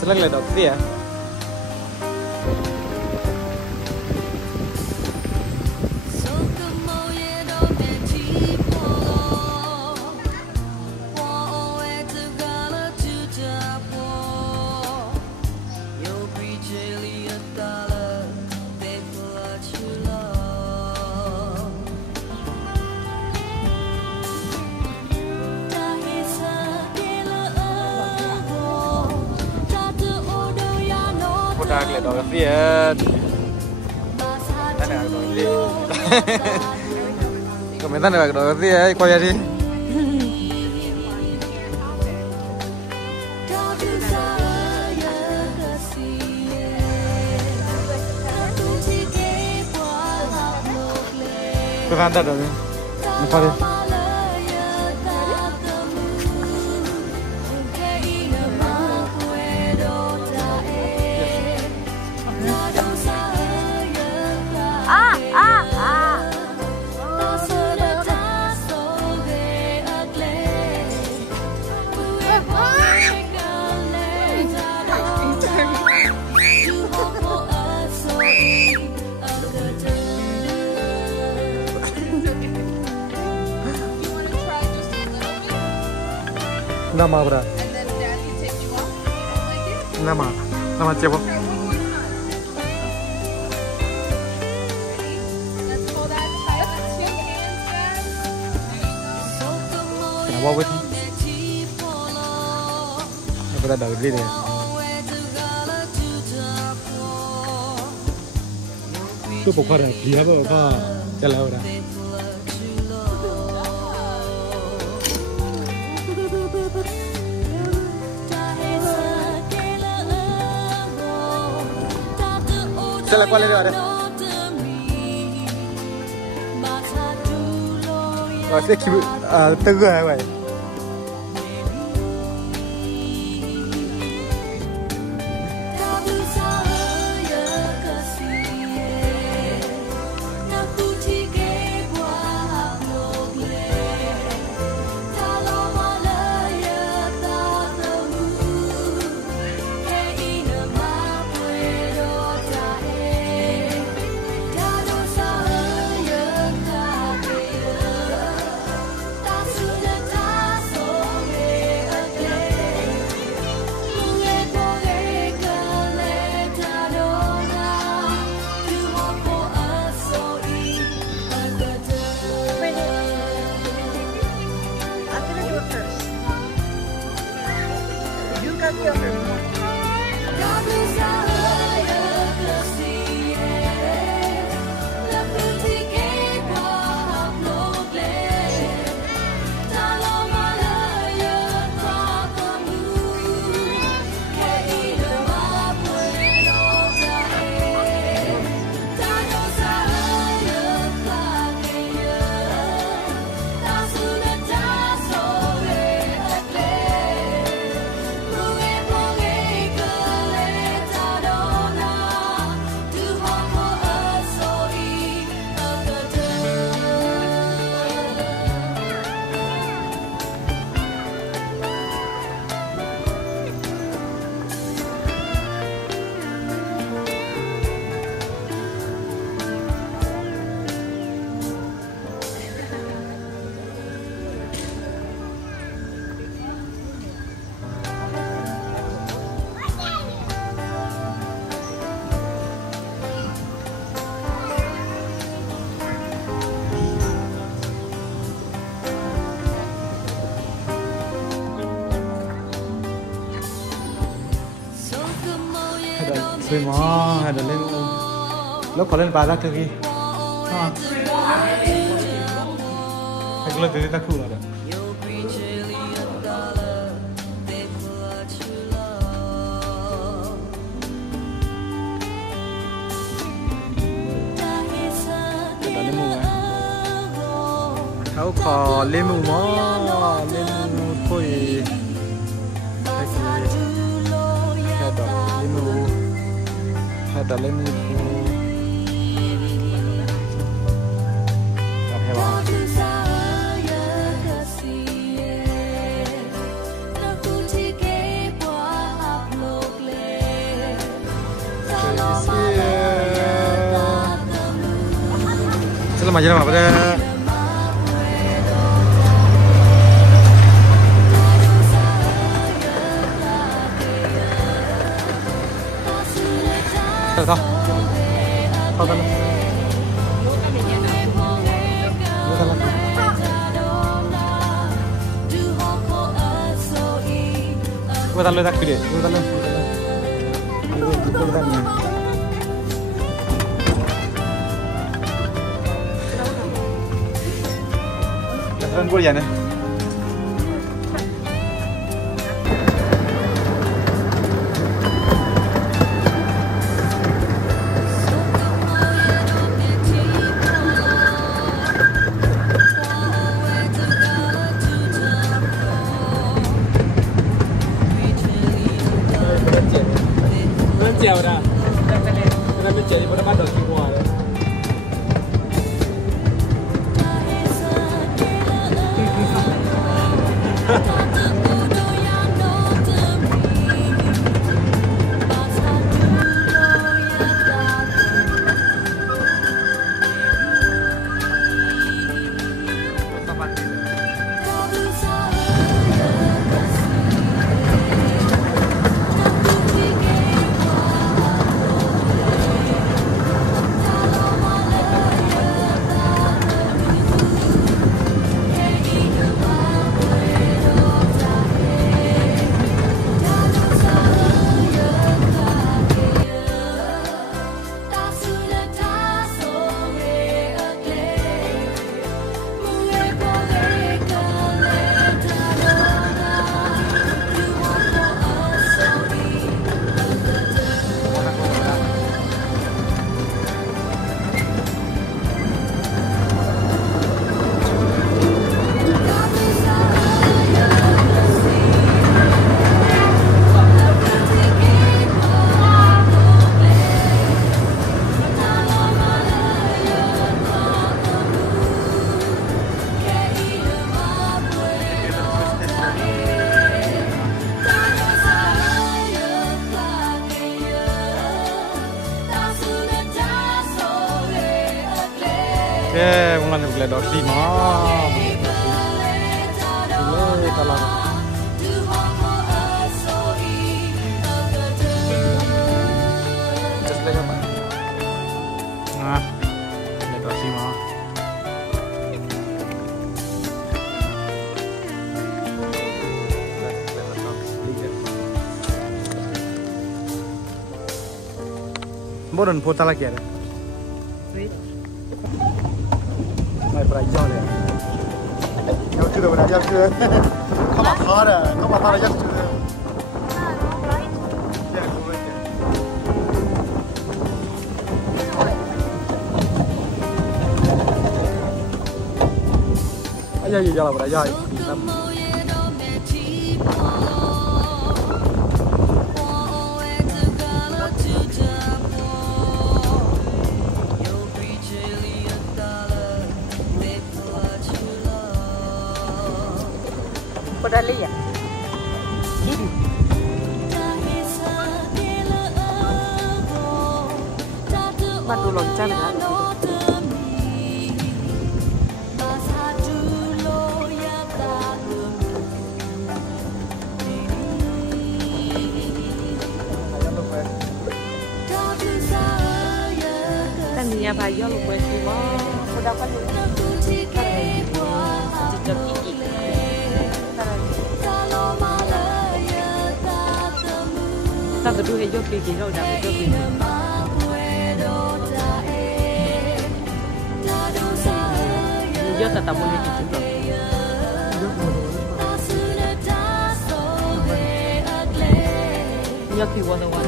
select lại đọc gì à? Đạc lại đọc gì à? Tao này đọc gì? Còn mấy tao này đọc gì ấy, quay ra đi. Tôi van tao rồi. Mình qua đi. Nama berapa? Nama siapa? Kenapa begitu? Apa dah dah beli deh? Tu pokok ada, dia apa jalan orang. Chala cuál es ahora. Rồi sẽ chịu tư rồi vậy. Suy mò hay là lên lúc có lên bà ra kia hay lên từ ta khu là được. Tháo cò lên mù mò lên mù thôi ada lem tak hebat. Selamat jalan pada. Kau kan? Gue tahu tak gede, gue tahu. Restoran gue ya nih. Chèo ra, ra bên chèo thì bắt đầu đi qua đấy. Oke, mulai gledor di mana? Ini kalau nah, gledor di mana? Bodoh foto lagi ada. Này phải cho này. Nhau chưa được nào nhau chưa. Không mà khó rồi, không mà khó là nhau chưa. Ai giờ gì giờ là phải rồi. Udah lihat. Batu loncat kan? Kan niya bayo lo pues mo. Sudah kan ni. Ta cứ đuôi vô kỳ rồi đã vô kỳ. Vô ta tập môn gì chúng rồi. Nhớ khi qua đâu qua.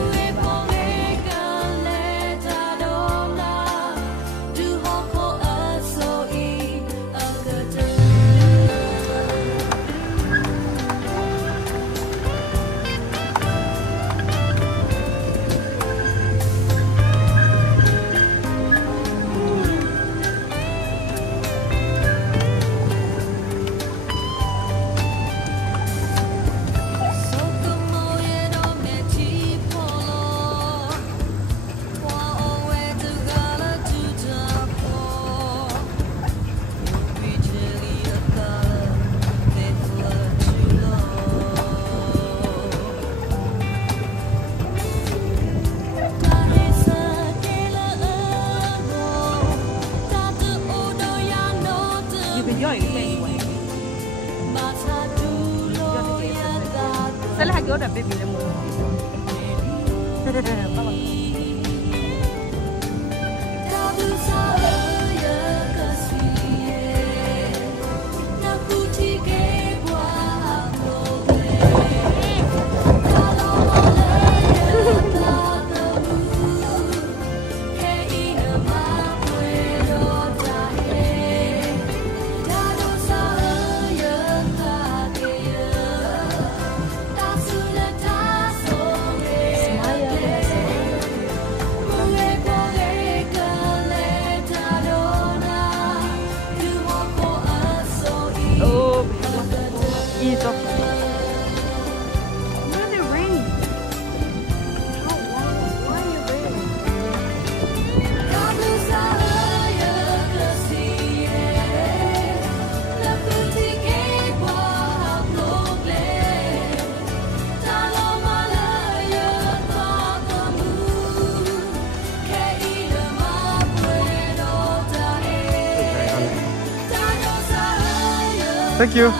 Yoda baby le mo. Ease up. Why is it raining? Why is it raining? Thank you.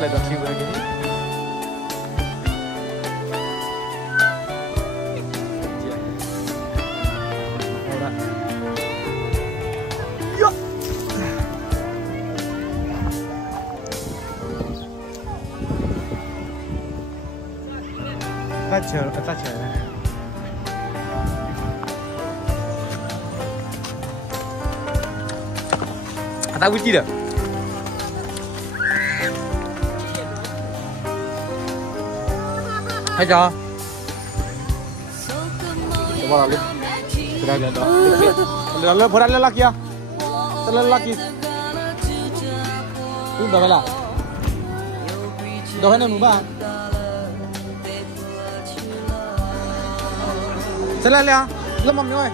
Lại đợt chiều này cái ta chờ này. Ta quyết chi được. Hay cho. Coba lihat. Sudah lihat dah. Lihat, pernah lihat lagi ya? Lihat lagi. Itu dah lah. Dah nak ubah. Lihat lihat. Lemam ni oi.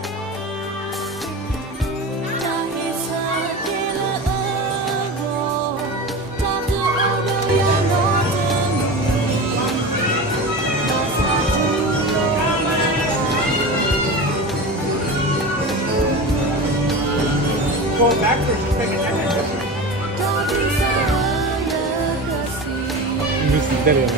Go backwards, take a second. Ini sebentar ya.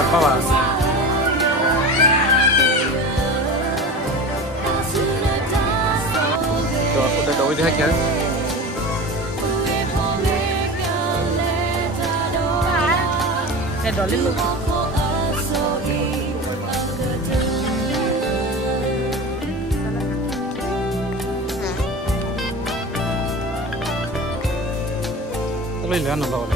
Apa mas? Udah tahu dia kan? Đổ lên luôn. Lấy lên nó rồi.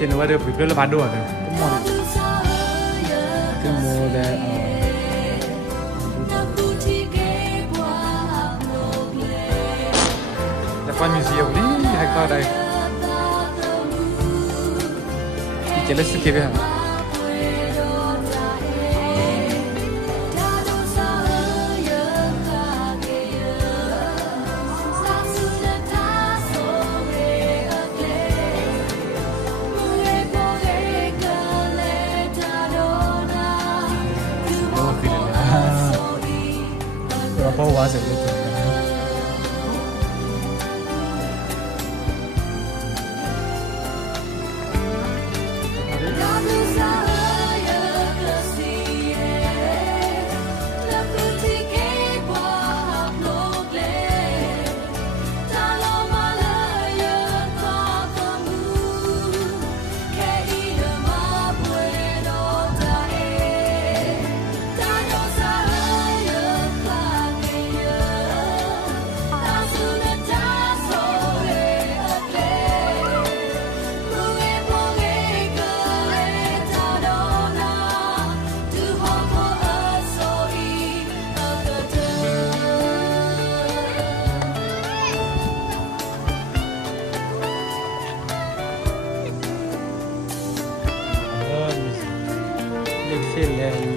Trên nó được rất là bán đồ rồi. Cái mô đây Japan Museum đi hay qua đây. Chỉ là sự kiện hả? Apa was itu?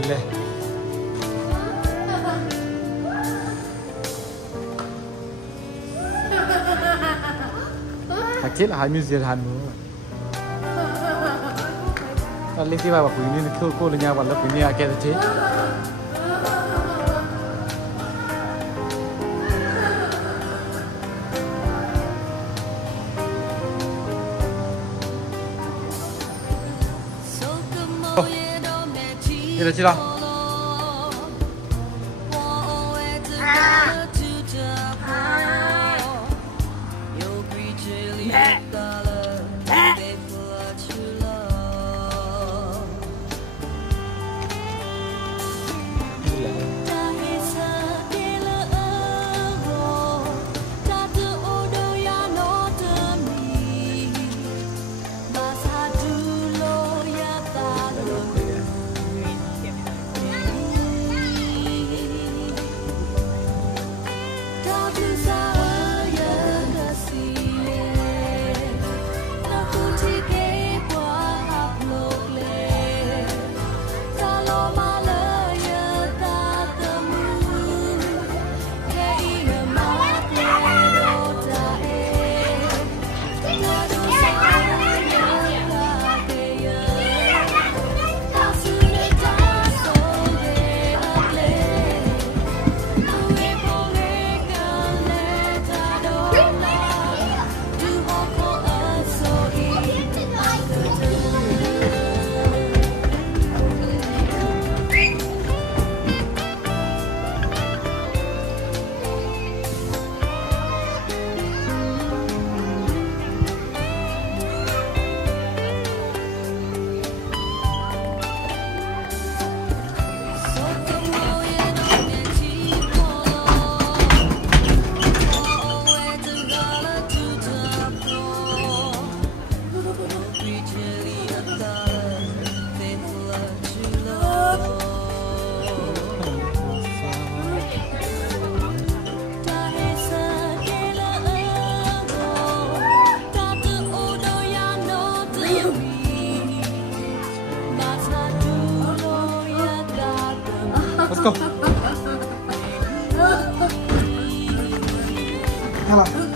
เลยหากคิดหายมิวสิทันมั้งตอนเล็กที่ว่าคุยนี่คือกูเลยเนี่ยวันละคุยนี่อาแกจะเจ๊นี่เลยชิล่ะLet's go. Hello.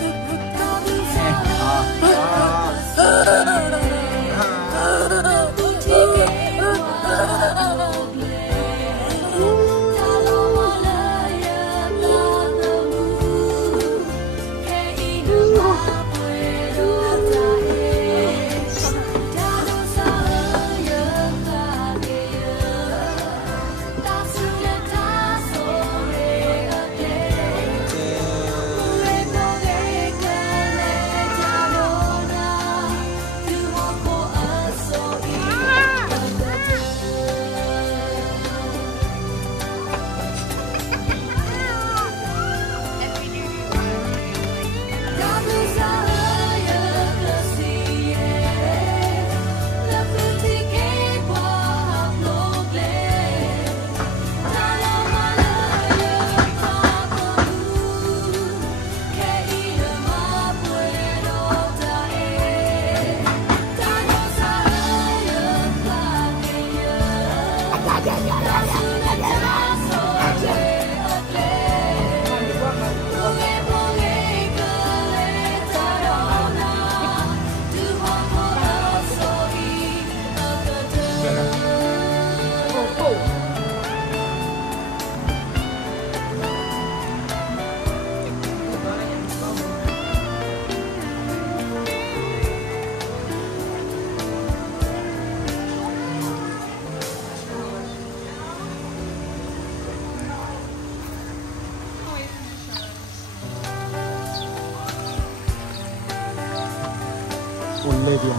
Ulle dia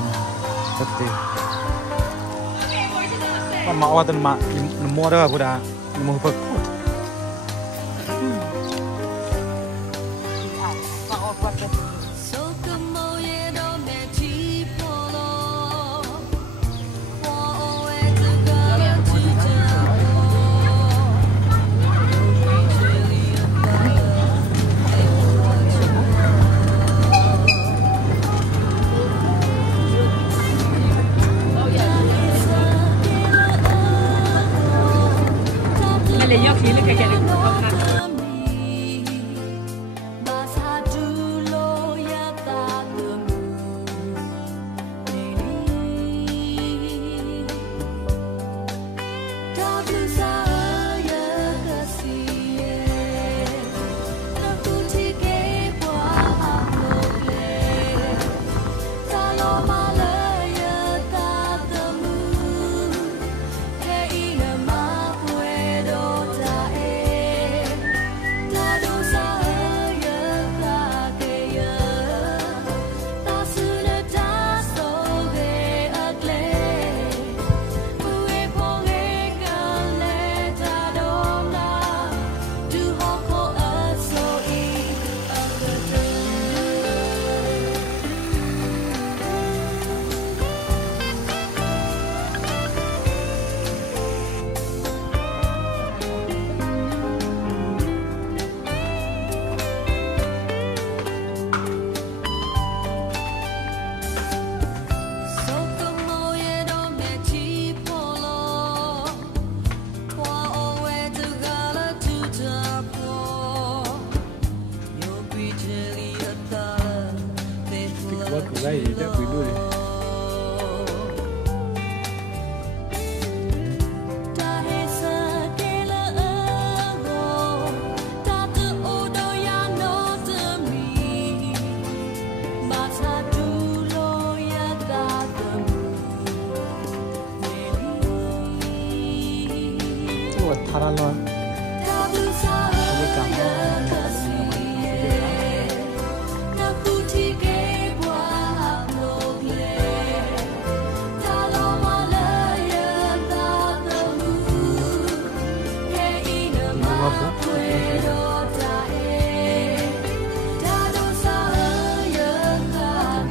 seperti mak awak mak nemu ada aku dah nemu berkut baik dah dulu. Paralon. Ini kamu.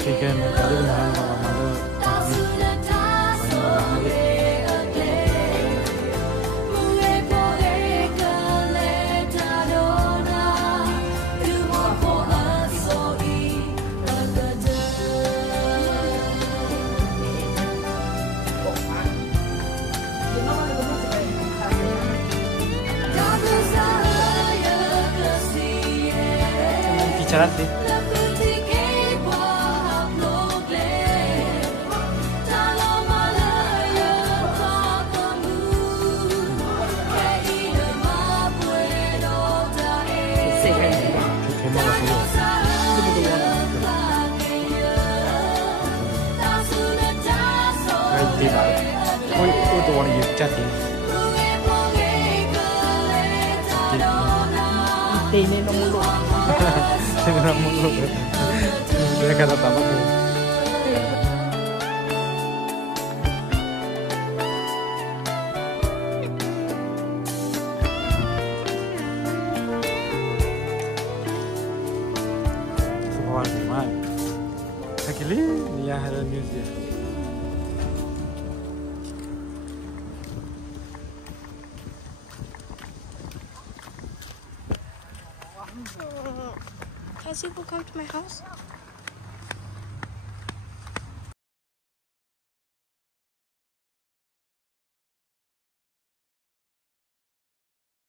Chicken, kali ini bicara sih. Tôi want to use chatting. Ini nomor. Dengan mulut. Dia kata apa tu? Semua semua. Sekali ni yang ada news dia. Can people come to my house?